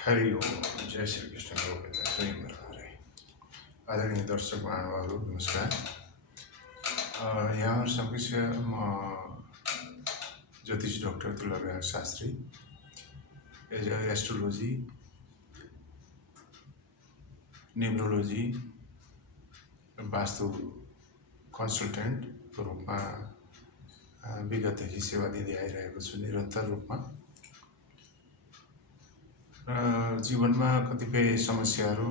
हरि ओम। जय श्री कृष्ण। आदरणीय दर्शक महानुभावहरू नमस्कार। यहाँ समक्ष म ज्योतिष डाक्टर तुलाविहार शास्त्री एज एस्ट्रोलोजी, न्यूमरोलोजी, वास्तु कन्सल्टेन्टको रूपमा विगतदेखि सेवा दिँदै आइरहेको छु निरन्तर रूपमा। जीवनमा कतिपय समस्याहरू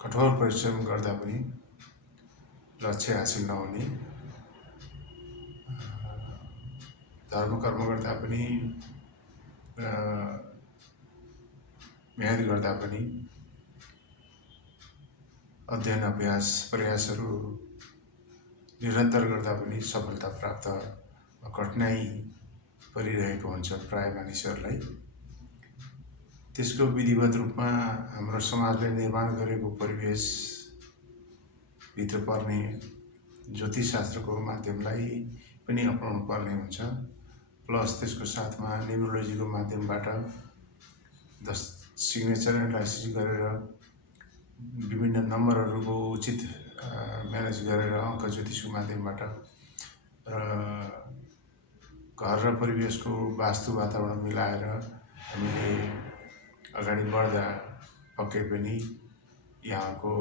कठोर परिश्रम गर्दा पनि लक्ष्य हासिल नहुने, धर्म कर्म गर्दा पनि मेहनत गर्दा पनि अध्ययन अभ्यास प्रयासहरू निरन्तर गर्दा पनि सफलता प्राप्त कठिनाइ परिरहेको हुन्छ प्राय मानिसहरूलाई। त्यसको विधिवत रूपमा हाम्रो समाजले निर्माण गरेको परिवेश भित्र पर्ने ज्योतिषशास्त्रको माध्यमलाई पनि अपनाउनु पर्ने हुन्छ। प्लस त्यसको साथमा न्यूमरोलोजीको माध्यमबाट सिग्नेचर एनालाइसिस गरेर विभिन्न नम्बरहरूको उचित म्यानेज गरेर अङ्क ज्योतिषको माध्यमबाट र घर र परिवेशको वास्तु वातावरण मिलाएर हामीले अगाडि बढ्दा पक्कै पनि यहाँको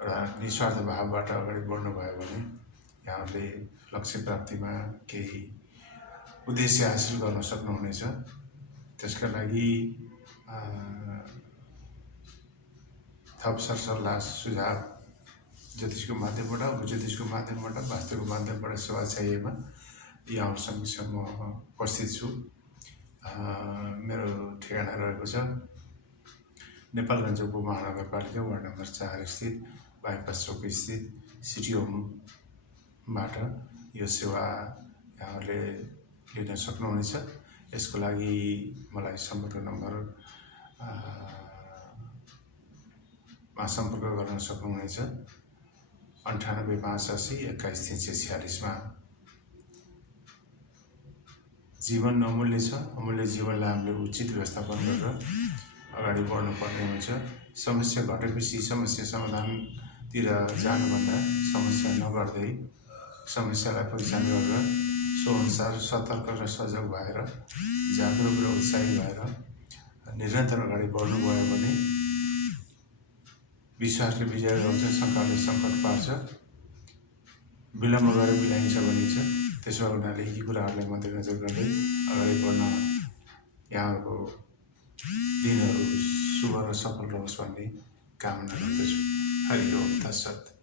एउटा निस्वार्थ भावबाट अगाडि बढ्नुभयो भने यहाँले लक्ष्य प्राप्तिमा केही उद्देश्य हासिल गर्न सक्नुहुनेछ। त्यसका लागि थप सरसल्लाह सुझाव ज्योतिषको माध्यमबाट, ज्योतिषको माध्यमबाट, वास्तुको माध्यमबाट सेवा चाहिएमा यहाँ समक्ष म उपस्थित छु। मेरो ठेगाना रहेको छ नेपालगञ्ज उपमहानगरपालिका वार्ड नम्बर 4 स्थित बाइपास चौक स्थित सिटी होमबाट यो सेवा यहाँहरूले लिन सक्नुहुनेछ। यसको लागि मलाई सम्पर्क नम्बरमा सम्पर्क गर्न सक्नुहुनेछ 9858811346 मा। जीवन अमूल्य छ। अमूल्य जीवनलाई हामीले उचित व्यवस्थापन गरेर अगाडि बढ्नुपर्ने हुन्छ। समस्या घटेपछि समस्या समाधानतिर जानुभन्दा समस्या नगर्दै समस्यालाई पहिचान गरेर सोअनुसार सतर्क र सजग भएर जागरुक र उत्साही भएर निरन्तर अगाडि बढ्नुभयो भने विश्वासले विजय गर्छ, शङ्काले सङ्कट पार्छ, विलम्ब गरेर बिलाइन्छ भनिन्छ। त्यसो हुनाले यी कुराहरूलाई मध्यनजर गर्दै अगाडि बढ्न यहाँहरूको दिनहरू शुभ र सफल रहोस् भन्ने कामना गर्दछु। हरि ओम तत्सत।